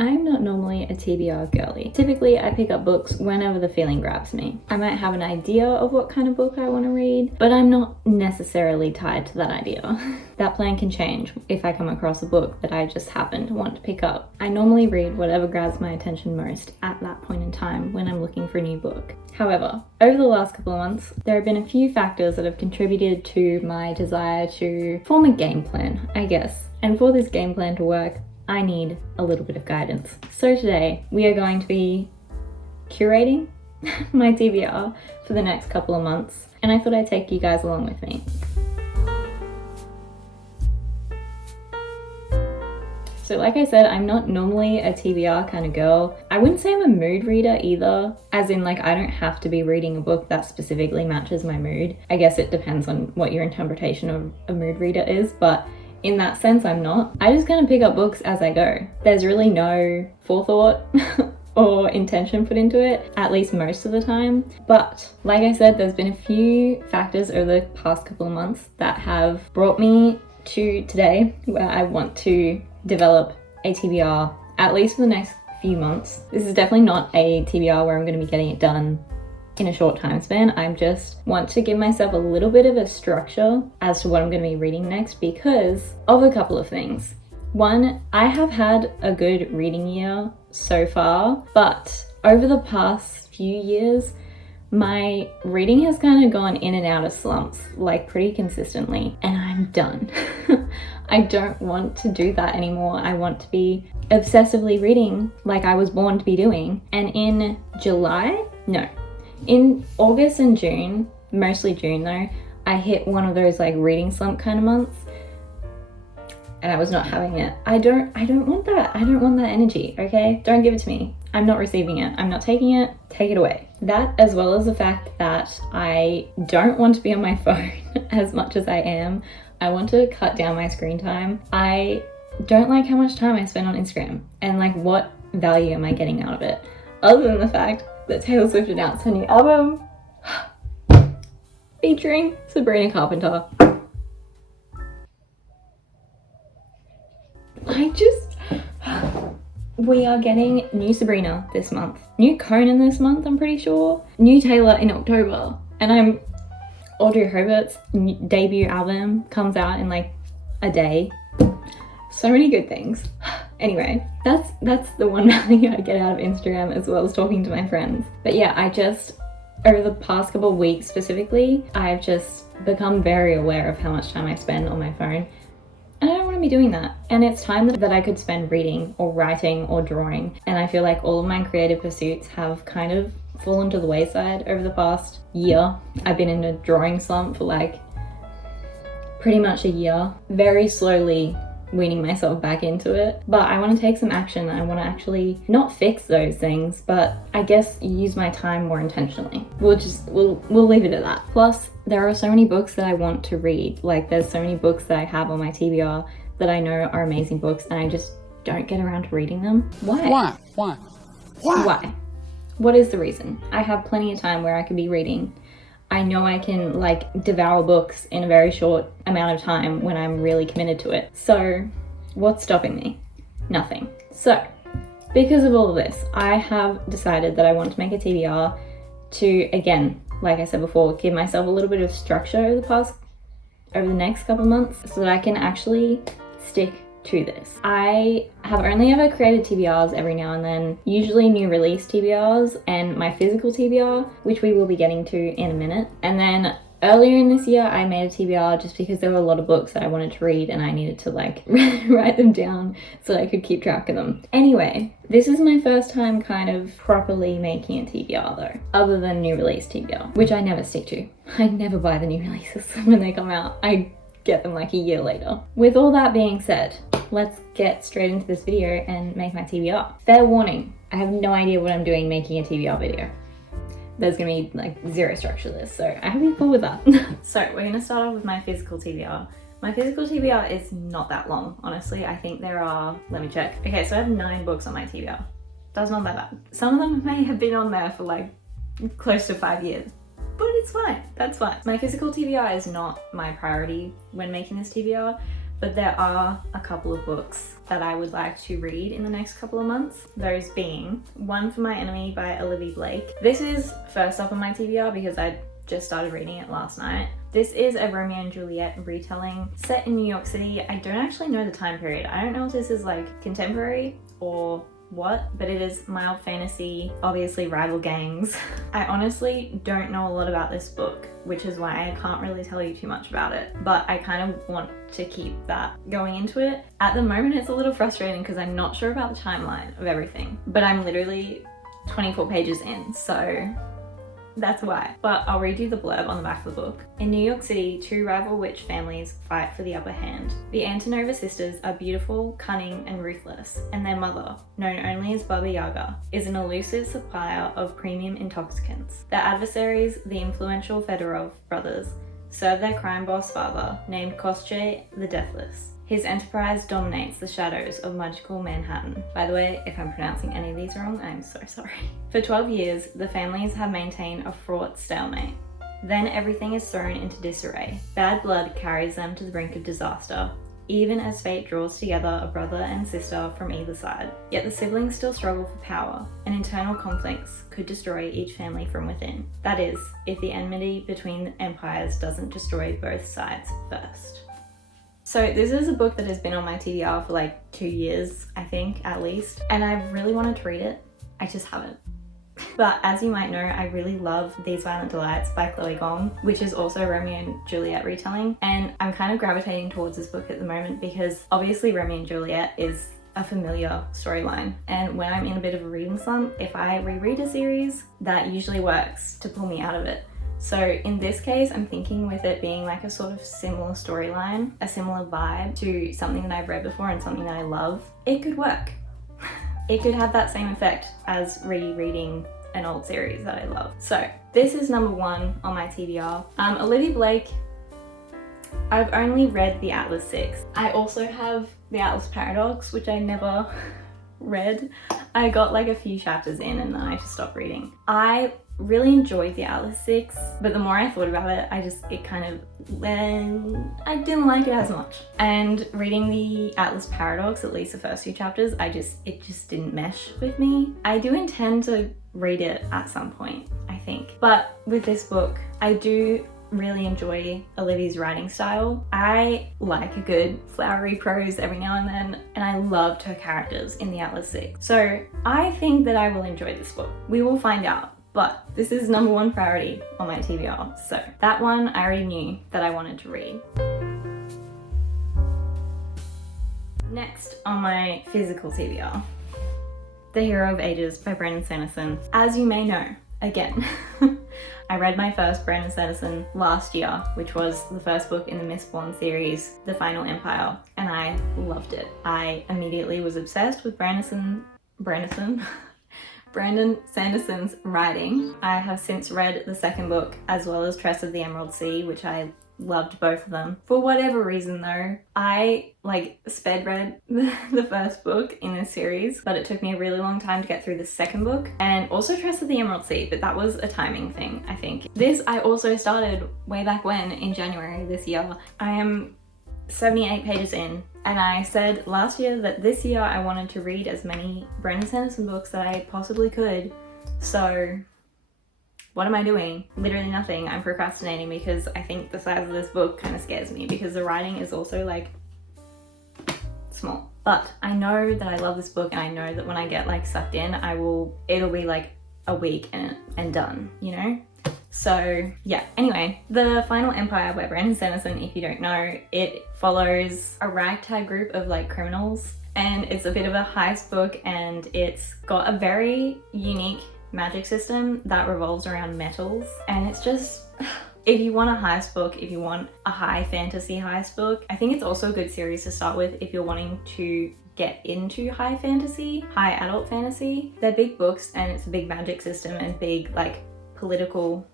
I'm not normally a TBR girly. Typically, I pick up books whenever the feeling grabs me. I might have an idea of what kind of book I want to read, but I'm not necessarily tied to that idea. That plan can change if I come across a book that I just happen to want to pick up. I normally read whatever grabs my attention most at that point in time when I'm looking for a new book. However, over the last couple of months, there have been a few factors that have contributed to my desire to form a game plan, I guess. And for this game plan to work, I need a little bit of guidance. So today, we are going to be curating my TBR for the next couple of months, and I thought I'd take you guys along with me. So like I said, I'm not normally a TBR kind of girl. I wouldn't say I'm a mood reader either, as in like I don't have to be reading a book that specifically matches my mood. I guess it depends on what your interpretation of a mood reader is, but in that sense, I'm not. I just kind of pick up books as I go. There's really no forethought or intention put into it, at least most of the time. But like I said, there's been a few factors over the past couple of months that have brought me to today where I want to develop a TBR, at least for the next few months. This is definitely not a TBR where I'm going to be getting it done in a short time span. I just want to give myself a little bit of a structure as to what I'm going to be reading next because of a couple of things. One, I have had a good reading year so far, but over the past few years, my reading has kind of gone in and out of slumps, like pretty consistently, and I'm done. I don't want to do that anymore. I want to be obsessively reading like I was born to be doing. And in August and June, mostly June though, I hit one of those like reading slump kind of months, and I was not having it. I don't want that. I don't want that energy, okay? Don't give it to me. I'm not receiving it. I'm not taking it. Take it away. That, as well as the fact that I don't want to be on my phone as much as I am. I want to cut down my screen time. I don't like how much time I spend on Instagram and like what value am I getting out of it, other than the fact that Taylor Swift announced her new album featuring Sabrina Carpenter. We are getting new Sabrina this month, new Conan this month, I'm pretty sure, new Taylor in October, and Audrey Hobart's debut album comes out in like a day. So many good things. Anyway, that's the one value I get out of Instagram, as well as talking to my friends. But yeah, over the past couple of weeks specifically, I've just become very aware of how much time I spend on my phone. And I don't want to be doing that. And it's time that I could spend reading or writing or drawing. And I feel like all of my creative pursuits have kind of fallen to the wayside over the past year. I've been in a drawing slump for like pretty much a year. Very slowly weaning myself back into it. But I want to take some action. I want to actually not fix those things, but I guess use my time more intentionally. We'll leave it at that. Plus, there are so many books that I want to read. Like there's so many books that I have on my TBR that I know are amazing books, and I just don't get around to reading them. Why? Why? What is the reason? I have plenty of time where I could be reading. I know I can like devour books in a very short amount of time when I'm really committed to it. So what's stopping me? Nothing. So because of all of this, I have decided that I want to make a TBR to, again, like I said before, give myself a little bit of structure over the next couple months so that I can actually stick to this. I have only ever created TBRs every now and then, usually new release TBRs and my physical TBR, which we will be getting to in a minute. And then earlier in this year, I made a TBR just because there were a lot of books that I wanted to read and I needed to like write them down so I could keep track of them. Anyway, this is my first time kind of properly making a TBR though, other than new release TBR, which I never stick to. I never buy the new releases when they come out. I get them like a year later. With all that being said, let's get straight into this video and make my TBR. Fair warning, I have no idea what I'm doing making a TBR video. There's gonna be like zero structure to this, so I hope you're cool with that. So we're gonna start off with my physical TBR. My physical TBR is not that long, honestly. I think there are, let me check. Okay, so I have 9 books on my TBR. That's not that bad. Some of them may have been on there for like close to 5 years, but it's fine, that's fine. My physical TBR is not my priority when making this TBR. but there are a couple of books that I would like to read in the next couple of months. Those being One for My Enemy by Olivie Blake. This is first up on my TBR because I just started reading it last night. This is a Romeo and Juliet retelling set in New York City. I don't actually know the time period. I don't know if this is like contemporary or what, but it is mild fantasy, obviously rival gangs. I honestly don't know a lot about this book, which is why I can't really tell you too much about it, but I kind of want to keep that going into it. At the moment it's a little frustrating because I'm not sure about the timeline of everything, but I'm literally 24 pages in, so that's why. But I'll read you the blurb on the back of the book. In New York City, two rival witch families fight for the upper hand. The Antonova sisters are beautiful, cunning, and ruthless, and their mother, known only as Baba Yaga, is an elusive supplier of premium intoxicants. Their adversaries, the influential Fedorov brothers, serve their crime boss father, named Koschei the Deathless. His enterprise dominates the shadows of magical Manhattan. By the way, if I'm pronouncing any of these wrong, I'm so sorry. For 12 years, the families have maintained a fraught stalemate. Then everything is thrown into disarray. Bad blood carries them to the brink of disaster, even as fate draws together a brother and sister from either side. Yet the siblings still struggle for power, and internal conflicts could destroy each family from within. That is, if the enmity between empires doesn't destroy both sides first. So this is a book that has been on my TBR for like 2 years, I think, at least. And I've really wanted to read it. I just haven't. But as you might know, I really love These Violent Delights by Chloe Gong, which is also Romeo and Juliet retelling. And I'm kind of gravitating towards this book at the moment because obviously Romeo and Juliet is a familiar storyline. And when I'm in a bit of a reading slump, if I reread a series, that usually works to pull me out of it. So in this case, I'm thinking with it being like a sort of similar storyline, a similar vibe to something that I've read before and something that I love, it could work. It could have that same effect as rereading an old series that I love. So this is number 1 on my TBR. Olivie Blake, I've only read the Atlas 6. I also have the Atlas Paradox, which I never read. I got like a few chapters in and then I just stopped reading. I really enjoyed the Atlas 6, but the more I thought about it, I didn't like it as much. And reading the Atlas Paradox, at least the first few chapters, it just didn't mesh with me. I do intend to read it at some point, I think. But with this book, I do really enjoy Olivie's writing style. I like a good flowery prose every now and then, and I loved her characters in the Atlas 6. So I think that I will enjoy this book. We will find out. But this is number 1 priority on my TBR. So that one I already knew that I wanted to read. Next on my physical TBR, The Hero of Ages by Brandon Sanderson. As you may know, again, I read my first Brandon Sanderson last year, which was the first book in the Mistborn series, The Final Empire, and I loved it. I immediately was obsessed with Brandon Sanderson's writing. I have since read the second book as well as Tress of the Emerald Sea, which I loved both of them. For whatever reason though, I sped read the first book in this series, but it took me a really long time to get through the second book, and also Tress of the Emerald Sea, but that was a timing thing, I think. This I also started way back when, in January this year. I am 78 pages in, and I said last year that this year I wanted to read as many Brandon Sanderson books that I possibly could. So what am I doing? Literally nothing. I'm procrastinating because I think the size of this book kind of scares me because the writing is also like small. But I know that I love this book, and I know that when I get like sucked in, it'll be like a week and done, you know? So yeah, anyway, The Final Empire by Brandon Sanderson, if you don't know, it follows a ragtag group of like criminals, and it's a bit of a heist book, and it's got a very unique magic system that revolves around metals, and it's just, if you want a heist book, if you want a high fantasy heist book, I think it's also a good series to start with if you're wanting to get into high fantasy, high adult fantasy. They're big books, and it's a big magic system and big like political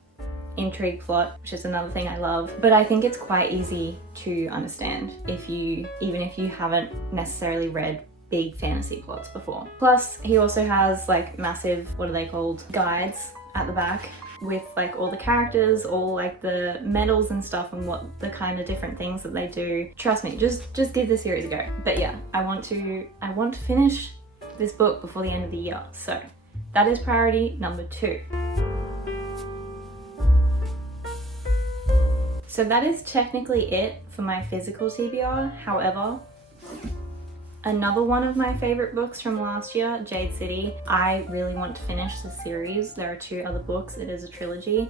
intrigue plot, which is another thing I love. But I think it's quite easy to understand even if you haven't necessarily read big fantasy plots before. Plus, he also has like massive, what are they called, guides at the back with like all the characters, all like the medals and stuff, and what the kind of different things that they do. Trust me, just give the series a go. But yeah, I want to finish this book before the end of the year. So that is priority number 2. So that is technically it for my physical TBR. However, another one of my favorite books from last year, Jade City. I really want to finish the series. There are 2 other books. It is a trilogy,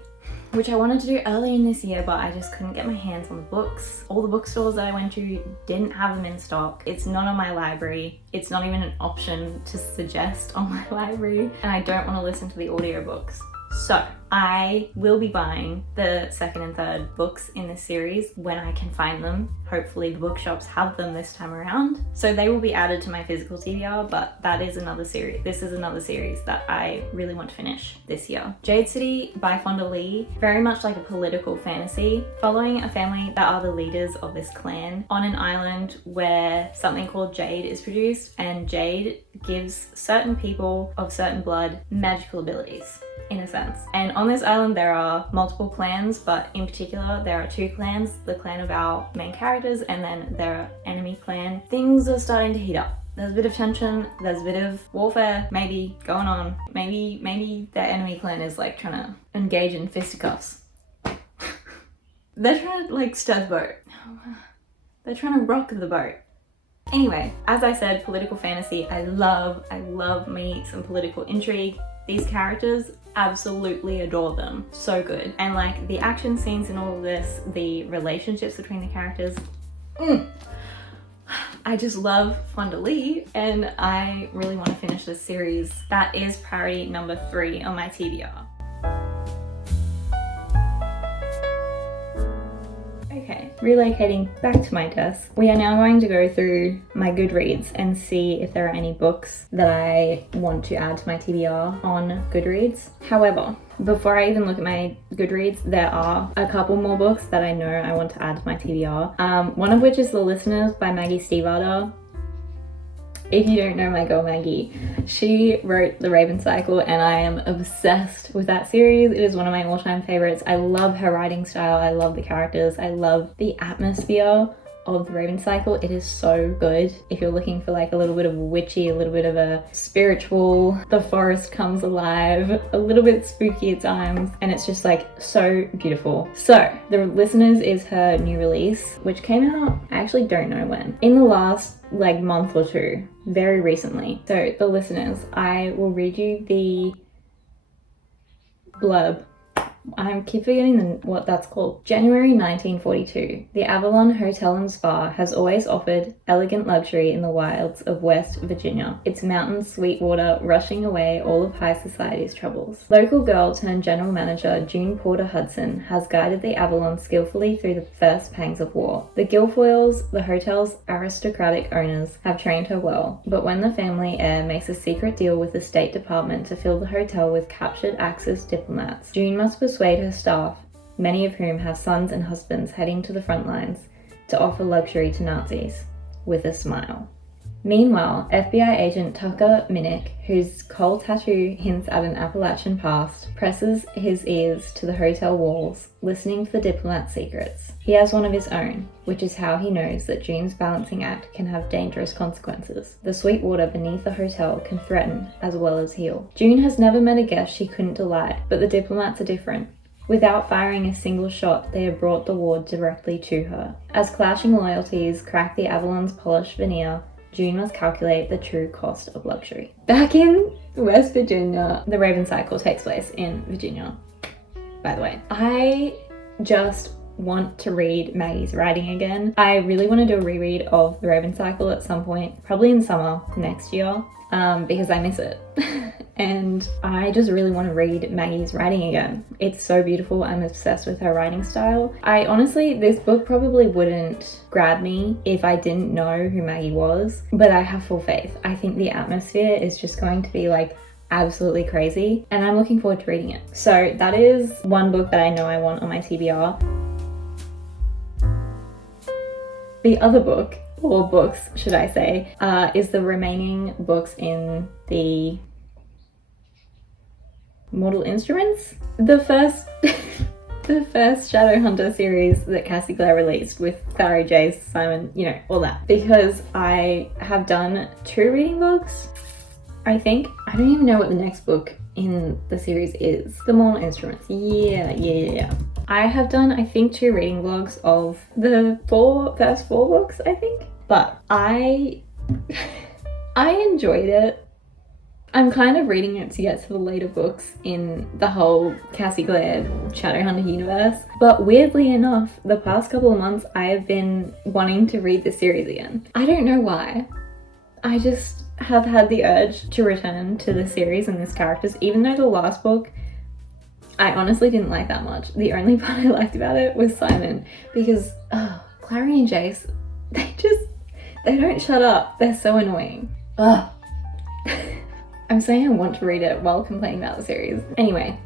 which I wanted to do early in this year, but I just couldn't get my hands on the books. All the bookstores that I went to didn't have them in stock. It's not on my library. It's not even an option to suggest on my library, and I don't want to listen to the audiobooks. So I will be buying the 2nd and 3rd books in this series when I can find them. Hopefully the bookshops have them this time around. So they will be added to my physical TBR, but that is another series. This is another series that I really want to finish this year. Jade City by Fonda, very much like a political fantasy, following a family that are the leaders of this clan on an island where something called jade is produced, and jade gives certain people of certain blood magical abilities, in a sense. And on this island there are multiple clans, but in particular there are 2 clans, the clan of our main characters and then their enemy clan. Things are starting to heat up. There's a bit of tension, there's a bit of warfare maybe going on. Maybe their enemy clan is like trying to engage in fisticuffs. They're trying to like stir the boat. They're trying to rock the boat. Anyway, as I said, political fantasy. I love me some political intrigue. These characters, absolutely adore them. So good. And like the action scenes in all of this, the relationships between the characters, I just love Fonda, and I really want to finish this series. That is priority number 3 on my TBR. Okay, relocating back to my desk. We are now going to go through my Goodreads and see if there are any books that I want to add to my TBR on Goodreads. However, before I even look at my Goodreads, there are a couple more books that I know I want to add to my TBR. One of which is The Listeners by Maggie Stiefvater. If you don't know my girl Maggie, she wrote The Raven Cycle and I am obsessed with that series. It is one of my all-time favorites. I love her writing style, I love the characters, I love the atmosphere of The Raven Cycle. It is so good. If you're looking for like a little bit of a witchy, a little bit of a spiritual, the forest comes alive, a little bit spooky at times, and it's just like so beautiful. So The Listeners is her new release, which came out, I actually don't know when, in the last like month or 2, very recently. So The Listeners, I will read you the blurb. I keep forgetting what that's called. January 1942. The Avalon Hotel and Spa has always offered elegant luxury in the wilds of West Virginia, its mountains sweet water rushing away all of high society's troubles. Local girl turned general manager June Porter Hudson has guided the Avalon skillfully through the first pangs of war. The Guilfoyles, the hotel's aristocratic owners, have trained her well, but when the family heir makes a secret deal with the State Department to fill the hotel with captured Axis diplomats, June must persuade her staff, many of whom have sons and husbands heading to the front lines, to offer luxury to Nazis, with a smile. Meanwhile, FBI agent Tucker Minnick, whose coal tattoo hints at an Appalachian past, presses his ears to the hotel walls, listening for the diplomat's secrets. He has one of his own, which is how he knows that June's balancing act can have dangerous consequences. The sweet water beneath the hotel can threaten as well as heal. June has never met a guest she couldn't delight, but the diplomats are different. Without firing a single shot, they have brought the war directly to her. As clashing loyalties crack the Avalon's polished veneer, June must calculate the true cost of luxury. Back in West Virginia, The Raven Cycle takes place in Virginia, by the way. I just want to read Maggie's writing again. I really want to do a reread of The Raven Cycle at some point, probably in summer next year, because I miss it. And I just really want to read Maggie's writing again. It's so beautiful. I'm obsessed with her writing style. This book probably wouldn't grab me if I didn't know who Maggie was, but I have full faith. I think the atmosphere is just going to be like absolutely crazy, and I'm looking forward to reading it. So that is one book that I know I want on my TBR. The other book, or books should I say, is the remaining books in the Mortal Instruments. The first the first Shadowhunter series that Clare released with Clare, Jace, Simon, you know, all that. Because I have done 2 reading books, I think. I don't even know what the next book in the series is. The Mortal Instruments. Yeah. I have done, I think, 2 reading vlogs of the first 4 books, I think. But I enjoyed it. I'm kind of reading it to get to the later books in the whole Clare Shadowhunter universe. But weirdly enough, the past couple of months, I have been wanting to read this series again. I don't know why. I just have had the urge to return to the series and these characters, even though the last book I honestly didn't like that much. The only part I liked about it was Simon, because Clare and Jace, they don't shut up. They're so annoying. Ugh. I'm saying I want to read it while complaining about the series. Anyway,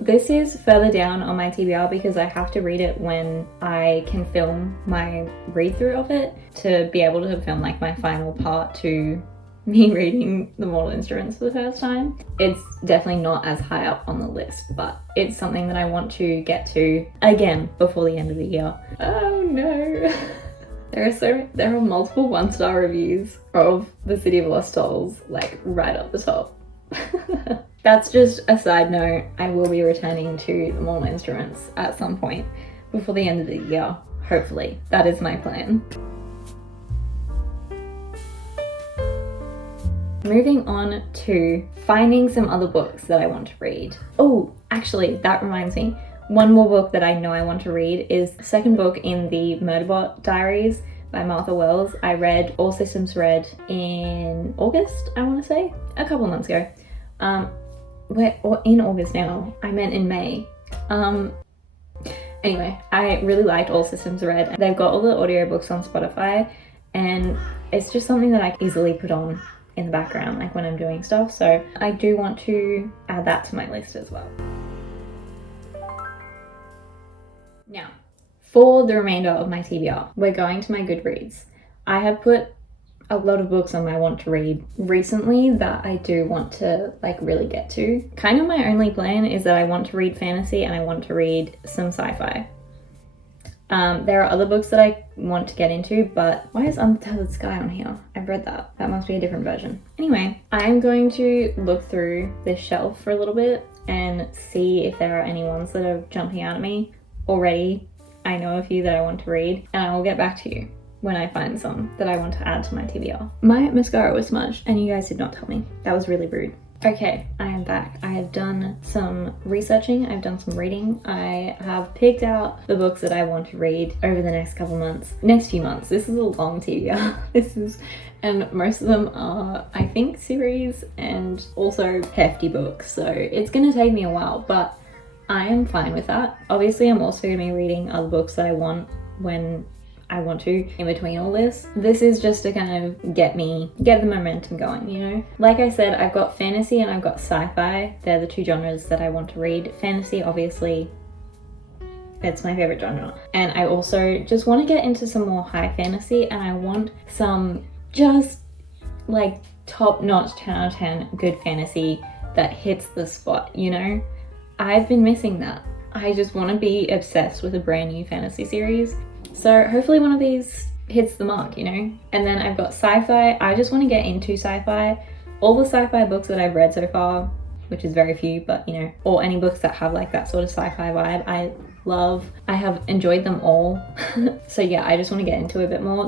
this is further down on my TBR because I have to read it when I can film my read through of it to be able to film like my final part to me reading the Mortal Instruments for the first time. It's definitely not as high up on the list, but it's something that I want to get to again before the end of the year. Oh no. There are multiple 1-star reviews of The City of Lost Souls, like right up the top. That's just a side note. I will be returning to the Mortal Instruments at some point before the end of the year, hopefully. That is my plan. Moving on to finding some other books that I want to read. Oh, actually, that reminds me. One more book that I know I want to read is the second book in the Murderbot diaries by Martha Wells. I read All Systems Red in August, I want to say, a couple months ago. We're in August now. I meant in May. Anyway, I really liked All Systems Red. They've got all the audiobooks on Spotify, and it's just something that I can easily put on in the background, like when I'm doing stuff. So I do want to add that to my list as well. Now, for the remainder of my TBR, we're going to my Goodreads. I have put a lot of books on my want to read recently that I do want to like really get to. Kind of my only plan is that I want to read fantasy and I want to read some sci-fi. There are other books that I want to get into, but why is Untethered Sky on here? I've read that. That must be a different version. Anyway, I'm going to look through this shelf for a little bit and see if there are any ones that are jumping out at me. Already, I know a few that I want to read, and I will get back to you when I find some that I want to add to my TBR. My mascara was smudged, and you guys did not tell me. That was really rude. Okay, I am back. I have done some researching, I've done some reading. I have picked out the books that I want to read over the next few months. This is a long TBR. And most of them are, I think, series and also hefty books. So it's gonna take me a while, but I am fine with that. Obviously, I'm also gonna be reading other books that I want when I want to in between all this. This is just to kind of get the momentum going, you know? Like I said, I've got fantasy and I've got sci-fi. They're the 2 genres that I want to read. Fantasy, obviously, it's my favorite genre. And I also just want to get into some more high fantasy, and I want some just like top-notch 10 out of 10 good fantasy that hits the spot, you know? I've been missing that. I just want to be obsessed with a brand new fantasy series. So hopefully one of these hits the mark, you know? And then I've got sci-fi. I just want to get into sci-fi. All the sci-fi books that I've read so far, which is very few, but you know, or any books that have like that sort of sci-fi vibe, I love. I have enjoyed them all. So yeah, I just want to get into a bit more.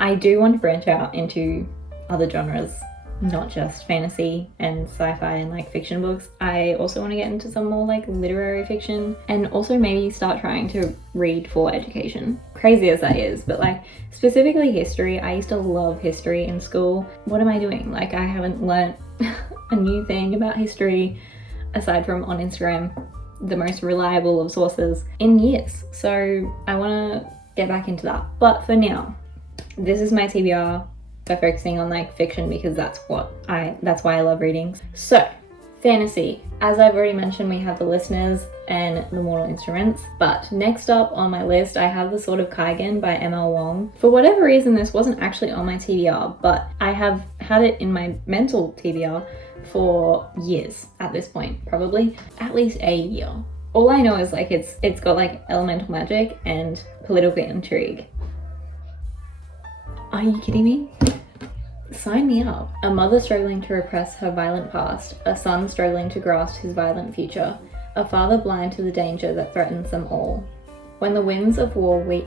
I do want to branch out into other genres, not just fantasy and sci-fi and like fiction books. I also want to get into some more like literary fiction, and also maybe start trying to read for education. Crazy as that is, but like specifically history. I used to love history in school. What am I doing? Like I haven't learnt a new thing about history aside from on Instagram, the most reliable of sources, in years. So I want to get back into that. But for now, this is my TBR. By focusing on like fiction because that's why I love reading. So fantasy, as I've already mentioned, we have The Listeners and The Mortal Instruments, but next up on my list I have The Sword of Kaigen by M.L. Wong. For whatever reason, this wasn't actually on my TBR, but I have had it in my mental TBR for years at this point, probably at least a year. All I know is like it's got like elemental magic and political intrigue. Are you kidding me? Sign me up. A mother struggling to repress her violent past, a son struggling to grasp his violent future, a father blind to the danger that threatens them all. When the winds of war reach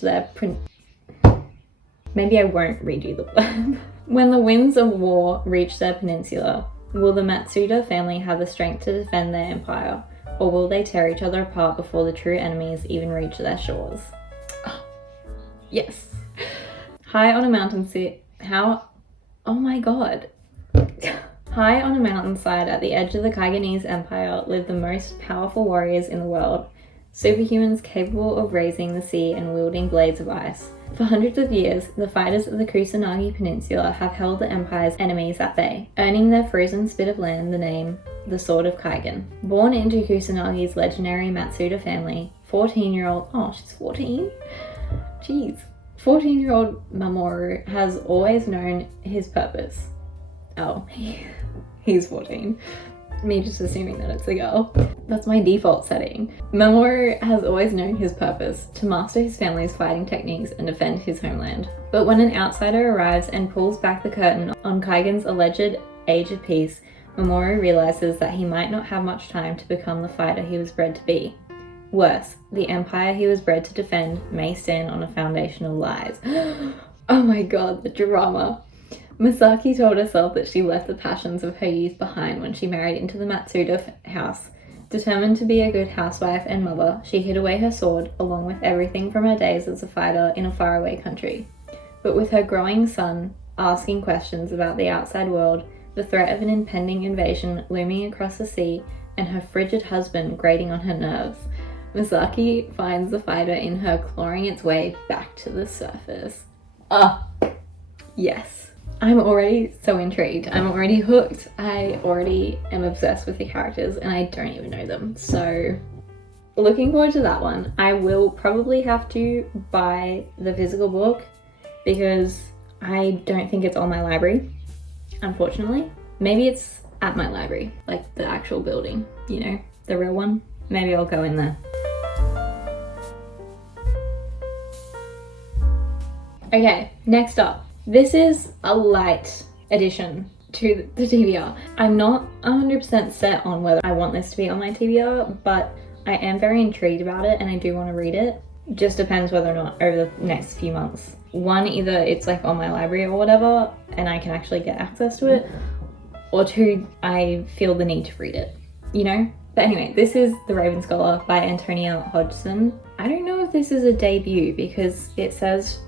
their Maybe I won't read you the blurb. When the winds of war reach their peninsula, will the Matsuda family have the strength to defend their empire, or will they tear each other apart before the true enemies even reach their shores? Oh, yes. High on a mountainside at the edge of the Kaigenese Empire live the most powerful warriors in the world, superhumans capable of raising the sea and wielding blades of ice. For hundreds of years, the fighters of the Kusanagi Peninsula have held the Empire's enemies at bay, earning their frozen spit of land the name, the Sword of Kaigen. Born into Kusanagi's legendary Matsuda family, 14-year-old Mamoru has always known his purpose. Oh, he's 14. Me just assuming that it's a girl. That's my default setting. Mamoru has always known his purpose, to master his family's fighting techniques and defend his homeland. But when an outsider arrives and pulls back the curtain on Kaigen's alleged age of peace, Mamoru realizes that he might not have much time to become the fighter he was bred to be. Worse, the empire he was bred to defend may stand on a foundation of lies. Oh my god, the drama. Misaki told herself that she left the passions of her youth behind when she married into the Matsuda house. Determined to be a good housewife and mother, she hid away her sword, along with everything from her days as a fighter in a faraway country. But with her growing son asking questions about the outside world, the threat of an impending invasion looming across the sea, and her frigid husband grating on her nerves, Misaki finds the fighter in her clawing its way back to the surface. Yes. I'm already so intrigued. I'm already hooked. I already am obsessed with the characters and I don't even know them. So looking forward to that one. I will probably have to buy the physical book because I don't think it's on my library, unfortunately. Maybe it's at my library, like the actual building, you know, the real one. Maybe I'll go in there. Okay, next up. This is a light addition to the TBR. I'm not 100% set on whether I want this to be on my TBR, but I am very intrigued about it and I do want to read it. Just depends whether or not over the next few months. One, either it's like on my library or whatever and I can actually get access to it, or two, I feel the need to read it, you know? But anyway, this is The Raven Scholar by Antonia Hodgson. I don't know if this is a debut because it says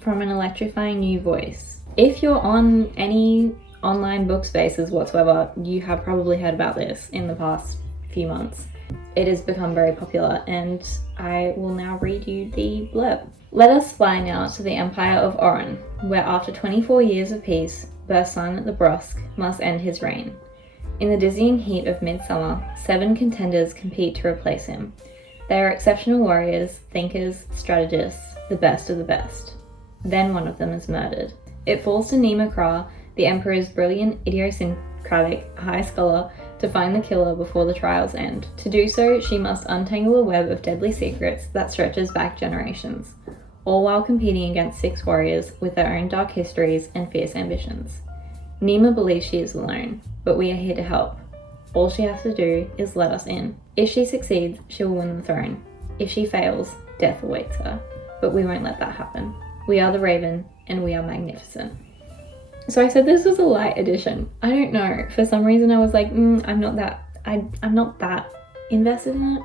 from an electrifying new voice. If you're on any online book spaces whatsoever, you have probably heard about this in the past few months. It has become very popular and I will now read you the blurb. Let us fly now to the Empire of Oran, where after 24 years of peace, Bursan the Brusque must end his reign. In the dizzying heat of midsummer, 7 contenders compete to replace him. They are exceptional warriors, thinkers, strategists, the best of the best. Then one of them is murdered. It falls to Nima Kra, the Emperor's brilliant, idiosyncratic high scholar, to find the killer before the trials end. To do so, she must untangle a web of deadly secrets that stretches back generations, all while competing against 6 warriors with their own dark histories and fierce ambitions. Nima believes she is alone, but we are here to help. All she has to do is let us in. If she succeeds, she will win the throne. If she fails, death awaits her. But we won't let that happen. We are the Raven, and we are magnificent. So I said this was a light edition. I don't know. For some reason I was like, I'm not that invested in it.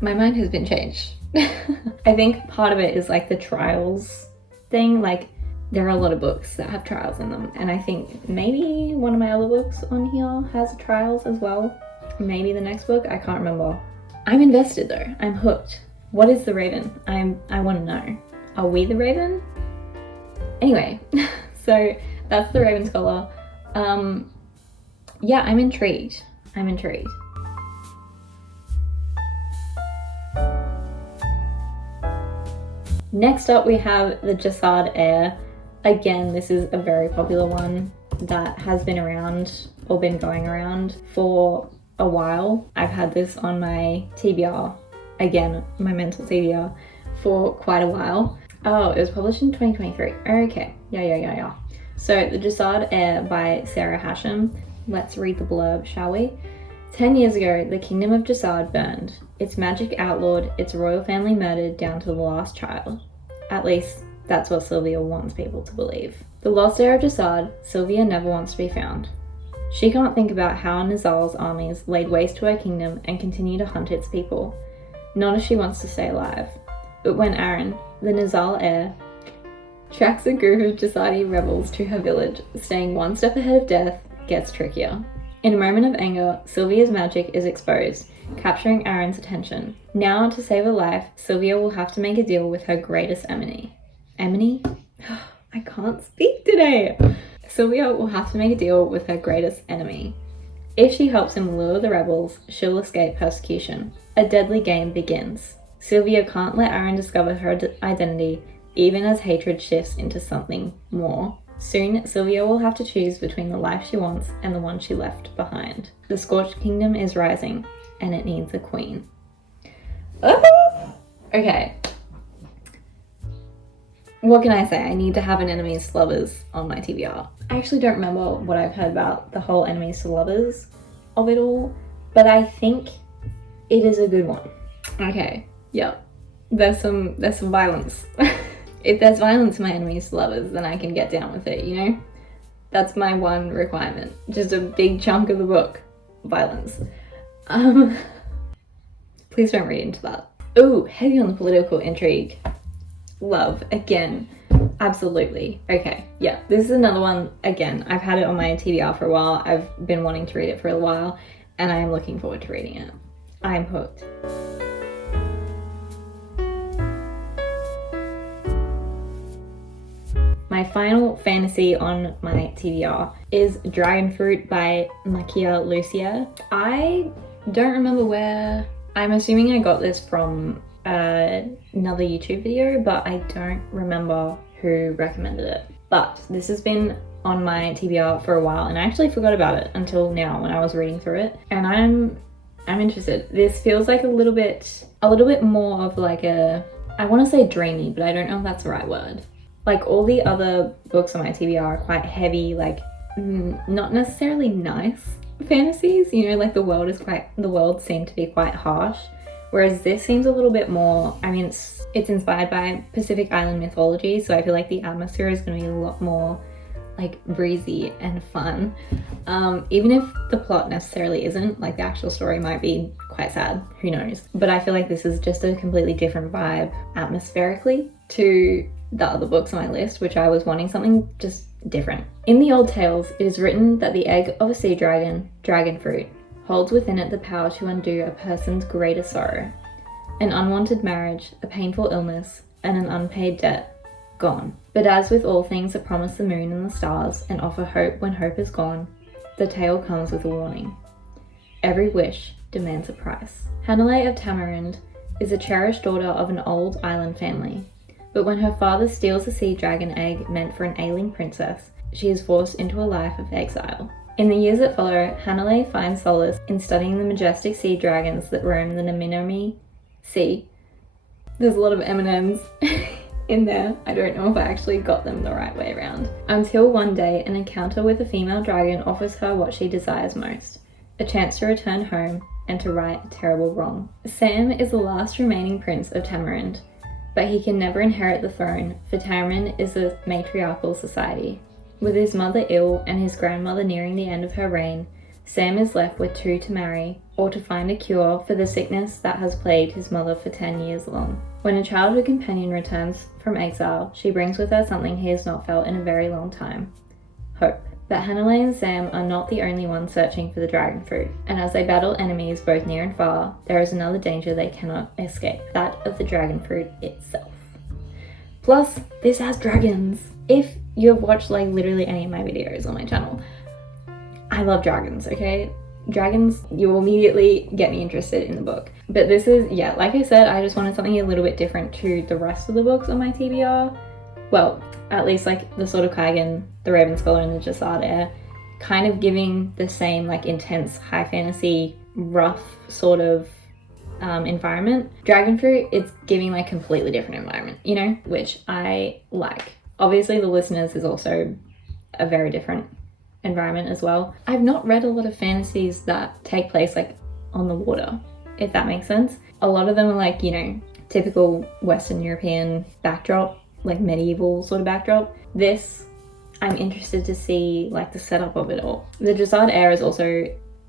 My mind has been changed. I think part of it is like the trials thing. Like there are a lot of books that have trials in them. And I think maybe one of my other books on here has trials as well. Maybe the next book, I can't remember. I'm invested though. I'm hooked. What is the Raven? I want to know. Are we the Raven? Anyway, so that's The Raven Scholar. Yeah, I'm intrigued. Next up we have the Jasad heir. Again, this is a very popular one that has been around or been going around for a while. I've had this on my TBR, again, my mental TBR, for quite a while. Oh, it was published in 2023. Okay, yeah. So, The Jasad Heir by Sarah Hashem. Let's read the blurb, shall we? 10 years ago, the kingdom of Jasad burned. Its magic outlawed, its royal family murdered down to the last child. At least, that's what Sylvia wants people to believe. The lost heir of Jasad, Sylvia never wants to be found. She can't think about how Nizal's armies laid waste to her kingdom and continue to hunt its people. Not as she wants to stay alive. But when Aaron, the Nizal heir, tracks a group of Jasadi rebels to her village, staying one step ahead of death, gets trickier. In a moment of anger, Sylvia's magic is exposed, capturing Aaron's attention. Now, to save her life, Sylvia will have to make a deal with her greatest enemy. Enemy? I can't speak today! Sylvia will have to make a deal with her greatest enemy. If she helps him lure the rebels, she'll escape persecution. A deadly game begins. Sylvia can't let Aaron discover her identity, even as hatred shifts into something more. Soon, Sylvia will have to choose between the life she wants and the one she left behind. The Scorched Kingdom is rising, and it needs a queen. Okay. What can I say? I need to have an enemies to lovers on my TBR. I actually don't remember what I've heard about the whole enemies to lovers of it all, but I think it is a good one. Okay, yep. There's some violence. If there's violence in my enemies to lovers, then I can get down with it, you know? That's my one requirement. Just a big chunk of the book. Violence. Please don't read into that. Ooh, heavy on the political intrigue. Love, again. Absolutely. Okay, yeah. This is another one, again, I've had it on my TBR for a while. I've been wanting to read it for a while, and I am looking forward to reading it. I am hooked. My final fantasy on my TBR is Dragon Fruit by Makia Lucia. I don't remember where, I'm assuming I got this from another YouTube video, but I don't remember who recommended it. But this has been on my TBR for a while, and I actually forgot about it until now when I was reading through it, and I'm interested. This feels like a little bit more of like a, I want to say dreamy, but I don't know if that's the right word. Like all the other books on my TBR are quite heavy, like not necessarily nice fantasies, you know, like the world seemed to be quite harsh, whereas this seems a little bit more, I mean, it's inspired by Pacific Island mythology, so I feel like the atmosphere is going to be a lot more like breezy and fun, even if the plot necessarily isn't, like the actual story might be quite sad, who knows, but I feel like this is just a completely different vibe atmospherically to the other books on my list, which I was wanting something just different. In the old tales, it is written that the egg of a sea dragon, dragon fruit, holds within it the power to undo a person's greatest sorrow. An unwanted marriage, a painful illness, and an unpaid debt, gone. But as with all things that promise the moon and the stars and offer hope when hope is gone, the tale comes with a warning. Every wish demands a price. Hanalei of Tamarind is a cherished daughter of an old island family. But when her father steals a sea dragon egg meant for an ailing princess, she is forced into a life of exile. In the years that follow, Hanalei finds solace in studying the majestic sea dragons that roam the Naminomi Sea. There's a lot of M&Ms in there. I don't know if I actually got them the right way around. Until one day, an encounter with a female dragon offers her what she desires most, a chance to return home and to right a terrible wrong. Sam is the last remaining prince of Tamarind, but he can never inherit the throne, for Tamarind is a matriarchal society. With his mother ill and his grandmother nearing the end of her reign, Sam is left with two to marry, or to find a cure for the sickness that has plagued his mother for 10 years long. When a childhood companion returns from exile, she brings with her something he has not felt in a very long time: hope. But Hanalei and Sam are not the only ones searching for the dragon fruit, and as they battle enemies both near and far, there is another danger they cannot escape, that of the dragon fruit itself. Plus, this has dragons. If you have watched like literally any of my videos on my channel, I love dragons, okay? Dragons, you'll immediately get me interested in the book. But this is, yeah, like I said, I just wanted something a little bit different to the rest of the books on my TBR. Well, at least like the sort of Kaigen, the Raven Scholar, and the Jasad Heir, kind of giving the same like intense high fantasy, rough sort of environment. Dragonfruit, it's giving like completely different environment, you know, which I like. Obviously the Listeners is also a very different environment as well. I've not read a lot of fantasies that take place like on the water, if that makes sense. A lot of them are like, you know, typical Western European backdrop, like medieval sort of backdrop. This, I'm interested to see like the setup of it all. The Jasad Heir is also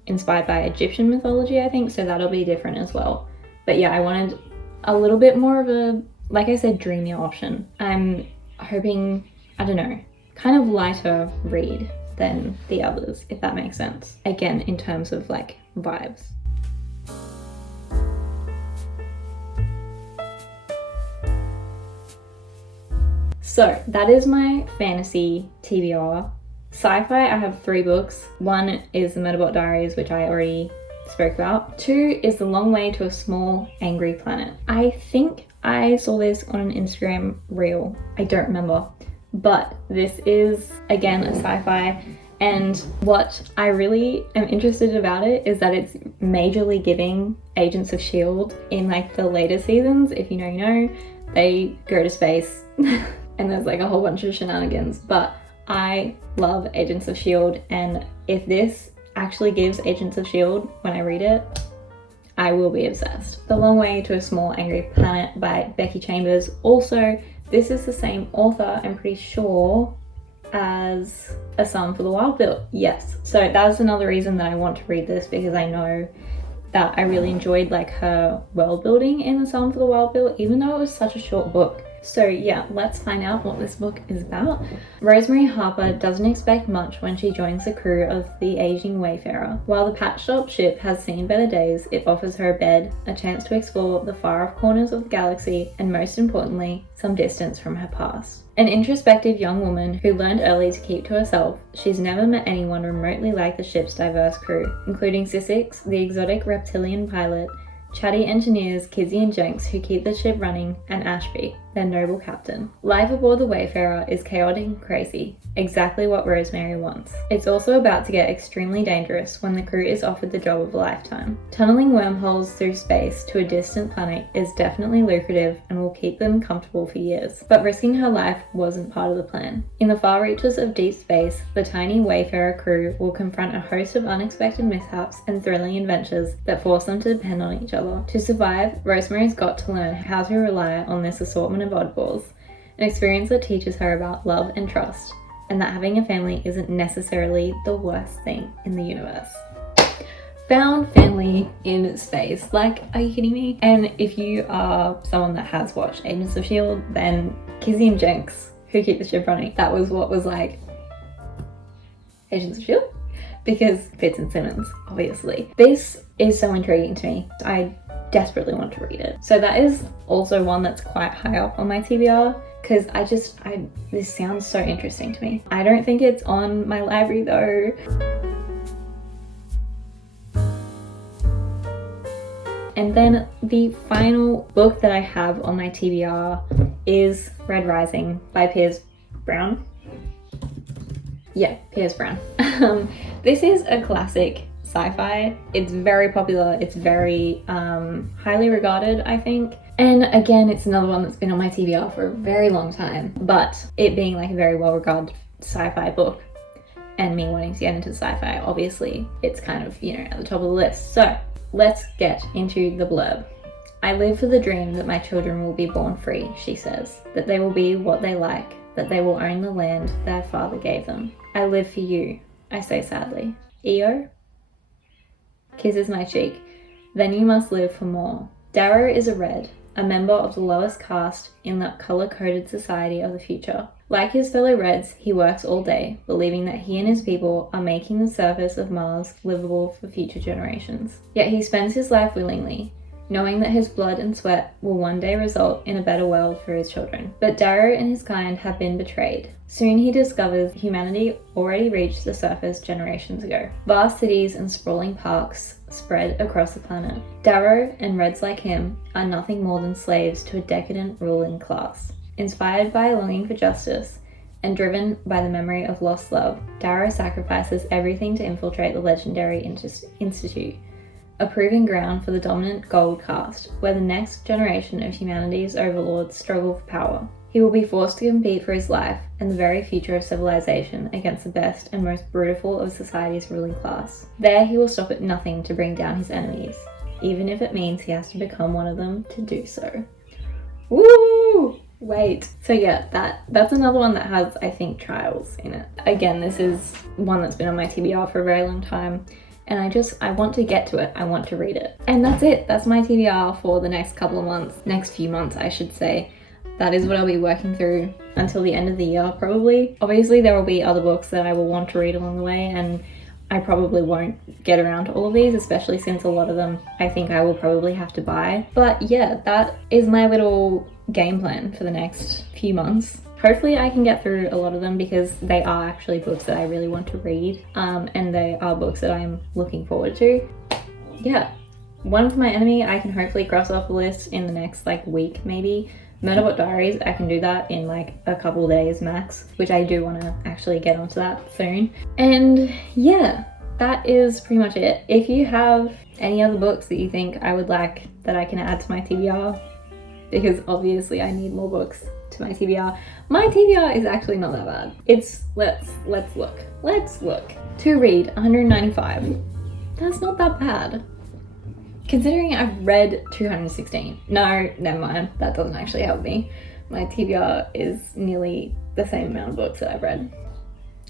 inspired by Egyptian mythology, I think, so that'll be different as well. But yeah, I wanted a little bit more of a, like I said, dreamier option. I'm hoping, I don't know, kind of lighter read than the others, if that makes sense. Again, in terms of like vibes. So that is my fantasy TBR. Sci-fi, I have 3 books. 1 is the Murderbot Diaries, which I already spoke about. 2 is The Long Way to a Small Angry Planet. I think I saw this on an Instagram reel. I don't remember. But this is, again, a sci-fi. And what I really am interested about it is that it's majorly giving Agents of S.H.I.E.L.D. in like the later seasons. If you know, you know. They go to space and there's like a whole bunch of shenanigans. But I love Agents of S.H.I.E.L.D. and if this actually gives Agents of S.H.I.E.L.D. when I read it, I will be obsessed. The Long Way to a Small Angry Planet by Becky Chambers. Also, this is the same author, I'm pretty sure, as A Psalm for the Wild Bill. Yes. So that's another reason that I want to read this, because I know that I really enjoyed like her world building in A Psalm for the Wild Bill, even though it was such a short book. So yeah, let's find out what this book is about. Rosemary Harper doesn't expect much when she joins the crew of the aging wayfarer. While the patched up ship has seen better days, it offers her a bed, a chance to explore the far-off corners of the galaxy, and most importantly, some distance from her past. An introspective young woman who learned early to keep to herself, she's never met anyone remotely like the ship's diverse crew, including Sissix, the exotic reptilian pilot, chatty engineers Kizzy and Jenks who keep the ship running, and Ashby, their noble captain. Life aboard the Wayfarer is chaotic and crazy, exactly what Rosemary wants. It's also about to get extremely dangerous when the crew is offered the job of a lifetime. Tunneling wormholes through space to a distant planet is definitely lucrative and will keep them comfortable for years, but risking her life wasn't part of the plan. In the far reaches of deep space, the tiny Wayfarer crew will confront a host of unexpected mishaps and thrilling adventures that force them to depend on each other. To survive, Rosemary's got to learn how to rely on this assortment of oddballs, an experience that teaches her about love and trust, and that having a family isn't necessarily the worst thing in the universe. Found family in space. Like, are you kidding me? And if you are someone that has watched Agents of S.H.I.E.L.D., then Kizzy and Jenks, who keep the ship running, that was what was like Agents of S.H.I.E.L.D. Because Fitz and Simmons, obviously. This is so intriguing to me. I desperately want to read it. So that is also one that's quite high up on my TBR, because this sounds so interesting to me. I don't think it's on my library though. And then the final book that I have on my TBR is Red Rising by Piers Brown. Yeah, Piers Brown. This is a classic sci-fi. It's very popular. It's very highly regarded, I think. And again, it's another one that's been on my TBR for a very long time. But it being like a very well-regarded sci-fi book and me wanting to get into sci-fi, obviously, it's kind of, you know, at the top of the list. So let's get into the blurb. I live for the dream that my children will be born free, she says, that they will be what they like, that they will own the land their father gave them. I live for you, I say sadly. Eo? Kisses my cheek. Then you must live for more. Darrow is a red, a member of the lowest caste in the colour-coded society of the future. Like his fellow Reds, he works all day, believing that he and his people are making the surface of Mars livable for future generations. Yet he spends his life willingly, knowing that his blood and sweat will one day result in a better world for his children. But Darrow and his kind have been betrayed. Soon he discovers humanity already reached the surface generations ago. Vast cities and sprawling parks spread across the planet. Darrow and Reds like him are nothing more than slaves to a decadent ruling class. Inspired by a longing for justice and driven by the memory of lost love, Darrow sacrifices everything to infiltrate the legendary institute, a proving ground for the dominant gold caste, where the next generation of humanity's overlords struggle for power. He will be forced to compete for his life and the very future of civilization against the best and most brutal of society's ruling class. There he will stop at nothing to bring down his enemies, even if it means he has to become one of them to do so. Woo! Wait. So yeah, that's another one that has, I think, trials in it. Again, this is one that's been on my TBR for a very long time, and I want to get to it. I want to read it. And that's it. That's my TBR for the next couple of months. Next few months, I should say. That is what I'll be working through until the end of the year, probably. Obviously, there will be other books that I will want to read along the way, and I probably won't get around to all of these, especially since a lot of them I think I will probably have to buy. But yeah, that is my little game plan for the next few months. Hopefully I can get through a lot of them because they are actually books that I really want to read, and they are books that I'm looking forward to. Yeah, One for My Enemy I can hopefully cross off the list in the next week maybe. Murderbot Diaries, I can do that in a couple days max, which I do want to actually get onto that soon. And yeah, that is pretty much it. If you have any other books that you think I would like that I can add to my TBR, because obviously I need more books to my TBR. My TBR is actually not that bad. It's, let's look. To read, 195. That's not that bad. Considering I've read 216. No, never mind. That doesn't actually help me. My TBR is nearly the same amount of books that I've read.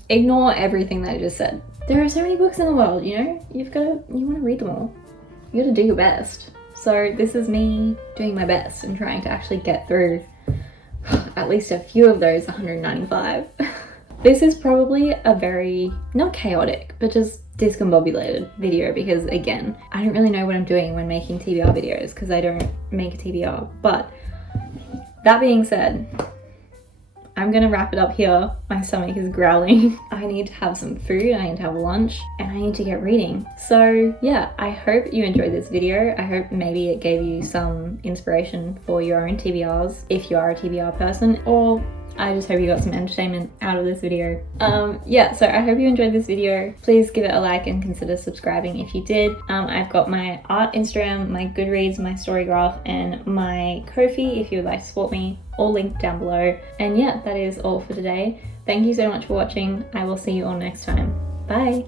Ignore everything that I just said. There are so many books in the world, you know? You want to read them all. You gotta do your best. So this is me doing my best and trying to actually get through at least a few of those 195. This is probably a very, not chaotic, but just discombobulated video because, again, I don't really know what I'm doing when making TBR videos because I don't make a TBR. But that being said, I'm gonna wrap it up here. My stomach is growling. I need to have some food, I need to have lunch, and I need to get reading. So yeah, I hope you enjoyed this video. I hope maybe it gave you some inspiration for your own TBRs if you are a TBR person, or I just hope you got some entertainment out of this video. Yeah, so I hope you enjoyed this video. Please give it a like and consider subscribing if you did. I've got my art Instagram, my Goodreads, my Storygraph, and my Ko-fi if you would like to support me, all linked down below. And yeah, that is all for today. Thank you so much for watching. I will see you all next time. Bye!